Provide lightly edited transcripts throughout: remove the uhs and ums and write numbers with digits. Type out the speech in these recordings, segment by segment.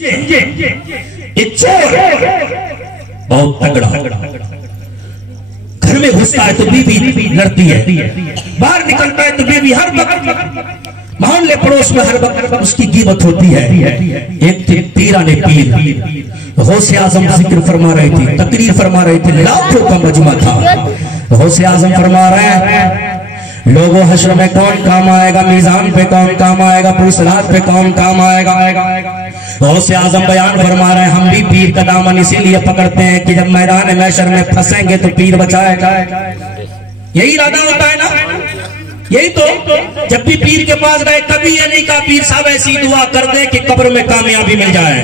یہ چور بہت تگڑا گھر میں گھستا ہے تو بیوی لڑتی ہے، باہر نکلتا ہے تو بیوی ہر وقت محلے پڑوس میں ہر وقت اس کی غیبت ہوتی ہے۔ ایک پیرانے پیر غوث اعظم ذکر فرما رہے تھے، تقریر فرما رہے تھے، لاکھوں کا مجمع تھا۔ غوث اعظم فرما رہے ہیں لوگوں حشر میں کون کام آئے گا، میزان پہ کون کام آئے گا، پرسلات پہ کون کام آئے گا۔ غوث اعظم بیان فرما رہے ہیں ہم بھی پیر کا دامن اسی لیے پکڑتے ہیں کہ جب میدان محشر میں پھنسیں گے تو پیر بچائے گا۔ یہی ارادہ ہوتا ہے نا، یہی تو جب بھی پیر کے پاس گئے کبھی یہ نہیں کہا پیر صاحب ایسی دعا کر دے کہ قبر میں کامیابی مل جائے،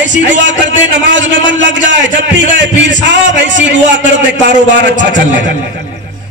ایسی دعا کر دے نماز میں من لگ جائے۔ جب بھی گئے پیر صاحب ایسی دعا کر دے کاروبار اچھا چلے،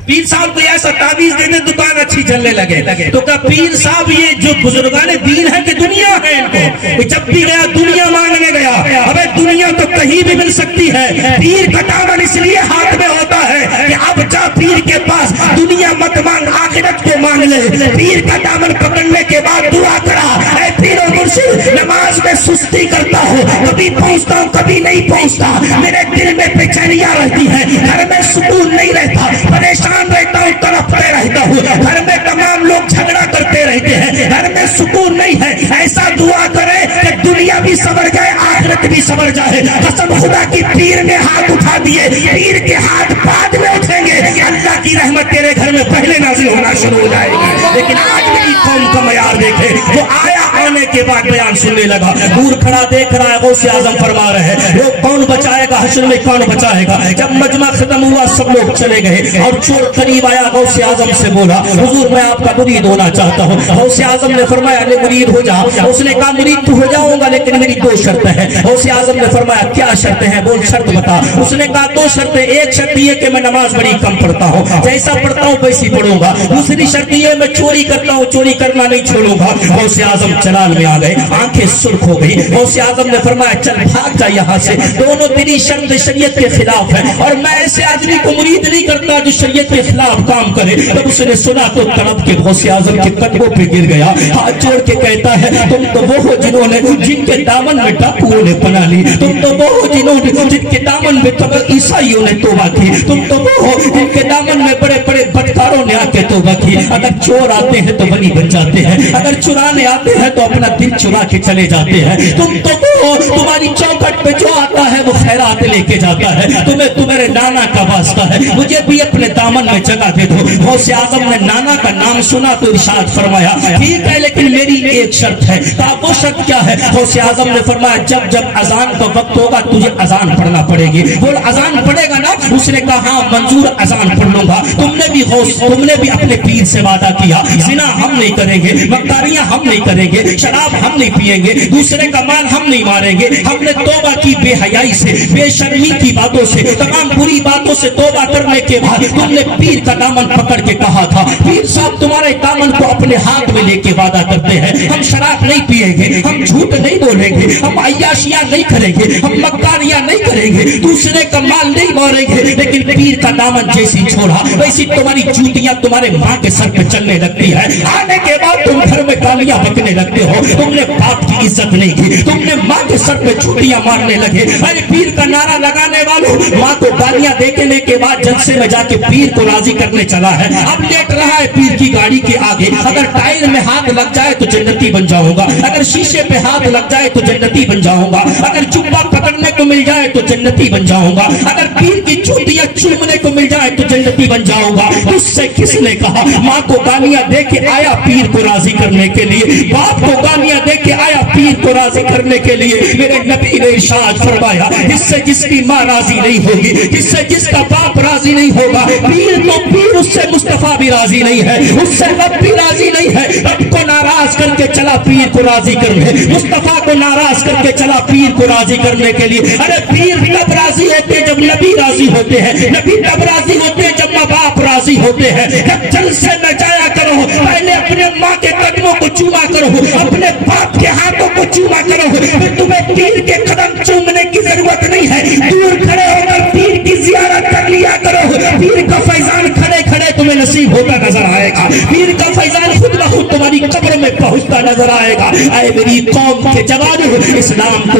پیر صاحب کو ایسا تعویذ دے دے دکان اچھی چلنے لگے۔ تو کہا پیر صاحب یہ جو بزرگان دین ہے کہ دنیا ہے ان کو، جب بھی گیا دنیا مانگنے گیا۔ ابے دنیا تو کہیں بھی مل سکتی ہے، پیر کا دامن اس لیے ہاتھ میں ہوتا ہے کہ اب جا پیر کے پاس دنیا مت مانگ آخرت کو مانگ لے۔ پیر کا دامن پکڑنے کے بعد دعا کرا اے پیر و مرشد نماز میں سستی کرتا ہوں، کبھی پہنچتا ہوں کبھی نہیں پہنچتا، میرے دل میں بےچینیاں رہتی ہیں، گھر میں سکون نہیں رہتا، پریشان رہتا ہوں، تڑپتے رہتا ہوں، گھر میں تمام لوگ جھگڑا کرتے رہتے ہیں، گھر میں سکون نہیں ہے۔ ایسا دعا کرے کہ دنیا بھی سبر جائے آخرت بھی سبر جائے۔ قسم خدا کی پیر نے ہاتھ اٹھا دیے، پیر کے ہاتھ بعد میں اٹھیں گے، اللہ کی رحمت تیرے گھر میں پہلے نازل ہونا شروع ہو جائے گی۔ لیکن آج میری قوم کا معیار دیکھے، وہ آیا آنے کے بعد بیان سننے لگا، دور کھڑا دیکھ رہا ہے غوث اعظم فرما رہے ہیں وہ کون بچائے گا، حشر میں کون بچائے گا۔ جب مجمع ختم ہوا سب لوگ چلے گئے اور چور قریب آیا غوث اعظم سے بولا حضور میں آپ کا مرید ہونا چاہتا ہوں۔ غوث اعظم نے فرمایا لے مرید ہو جا۔ اس نے کہا مرید تو ہو جاؤں گا لیکن میری دو شرطیں ہیں۔ غوث اعظم نے فرمایا کیا شرطیں ہیں، بول شرط بتا۔ اس نے کہا دو شرطیں، ایک شرط یہ کہ میں نماز بڑی کم پڑھتا ہوں، جیسا پڑھتا ہوں ویسی پڑھوں گا۔ دوسری شرط یہ میں چوری کرتا ہوں، چوری کرنا نہیں چھوڑوں گا۔ غوث اعظم چلال میں آ گئے، آنکھیں سرخ ہو گئی۔ غوث اعظم نے فرمایا چل بھاگ جا یہاں سے، دونوں تیری شرط شریعت کے خلاف ہے اور میں ایسے آدمی کو مرید نہیں کرتا جو شریعت کے خلاف کام کرے۔ جب اس نے سنا تو تڑپ کے غوث اعظم کے قدموں پہ گر گیا، ہاتھ جوڑ کے کہتا ہے تم تو وہ ہو جنہوں نے جن کے دامن میں ڈاکوؤں نے پناہ لی، تم تو وہ ہو جنہوں نے جن کے دامن میں عیسائیوں نے توبہ کی، تم تو وہ ہو جن کے دامن میں بڑے بڑے بدکاروں نے آ کے توبہ کی۔ اگر چور آتے ہیں تو ولی بن جاتے ہیں، اگر چرانے آتے ہیں تو اپنا دل چرا کے چلے جاتے ہیں۔ تم تو وہ ہو تمہاری چوکھٹ پہ جو آتا ہے وہ خیرات لے کے جاتا ہے، تمہیں تمہارے نانا کا واسطہ ہے، مجھے بھی اپنے دامن میں جگہ دے دو۔ غوث اعظم نے نانا کا نام سنا تو ارشاد فرمایا ٹھیک ہے لیکن میری ایک شرط ہے۔ کہا وہ شرط کیا ہے؟ غوث اعظم نے فرمایا جب جب اذان کا وقت ہوگا تجھے اذان پڑھنا پڑے گی۔ بول اذان پڑھے گا نا؟ اس نے کہا ہاں منظور اذان پڑھ لوں گا۔ تم نے بھی اپنے پیر سے وعدہ کیا زنا ہم نہیں کریں گے، مکاریاں ہم نہیں کریں گے، شراب ہم نہیں پیئیں گے، دوسرے کا مال ہم نہیں ماریں گے۔ ہم نے توبہ کی بے حیائی سے، بے شرمی کی باتوں سے، تمام بری باتوں سے توبہ کرنے کے بعد تم نے پیر کا دامن پکڑ کے کہا تھا پیر صاحب تمہارے دامن کو اپنے ہاتھ میں لے کے وعدہ کرتے ہیں ہم شراب نہیں پیئیں گے، ہم جھوٹ نہیں بولیں گے، ہم عیاشیاں نہیں کریں گے، ہم مکاریاں نہیں کریں گے، دوسرے کا مال نہیں ماریں گے۔ لیکن پیر کا دامن جیسی چھوڑا ویسی تمہاری جوتیاں تمہارے ماں کے سر پہ چلنے لگتی ہے، آنے کے بعد تم گھر میں گالیاں بکنے لگتے ہو، تم نے باپ کی عزت نہیں کی، تم نے ماں کے سر پہ جوتیاں مارنے لگے۔ ارے پیر کا نعرہ لگانے والوں ماں کو گالیاں دینے کے بعد جلسے میں جا کے پیر کو راضی کرنے چلا ہے، اب لیٹ رہا ہے پیر کی گاڑی کے آگے، اگر ٹائر میں ہاتھ لگ جائے تو جنتی بن جاؤں گا، اگر شیشے پہ ہاتھ لگ جائے تو جنتی بن جاؤں گا، اگر جبہ پکڑنے کو مل جائے تو جنتی بن جاؤں گا، اگر پیر کی چوٹیاں چومنے کو مل جائے تو جنتی بن جاؤں گا۔ اس سے کس نے کہا ماں کو گالیاں دے کے آیا پیر کو راضی کرنے کے لیے، باپ کو گالیاں دے کے آیا پیر کو راضی کرنے کے لیے۔ میرے نبی نے ارشاد فرمایا جس سے جس کی ماں راضی نہیں ہوگی، جس سے جس کا باپ راضی نہیں ہوگا، پیر تو پیر اس سے مصطفیٰ بھی راضی نہیں ہے، اس سے رب بھی راضی نہیں ہے۔ رب کو ناراض کر کے چلا پیر کو راضی کرنے، مصطفیٰ کو ناراض کر کے چلا پیر کو راضی کرنے کے لیے۔ ارے پیر تب راضی ہوتے جب نبی راضی ہوتے ہیں، نبی تب راضی ہوتے ہیں جب ماں باپ راضی ہوتے ہیں۔ جب جل سے نہ جایا کرو پہلے اپنے ماں کے قدموں کو چوما کرو، اپنے باپ کے ہاتھوں کو چوما کرو، پھر تمہیں پیر کے قدم چومنے کی ضرورت نہیں ہے، دور کھڑے ہو کر پیر کی زیارت کر لیا کرو۔ پیر کا فیضان کھڑے کھڑے تمہیں نصیب ہوتا نظر آئے گا، پیر کا فیضان خود بخود تمہاری قبر میں پہنچتا نظر آئے گا۔ اے میری قوم کے جوانوں، اسلام کو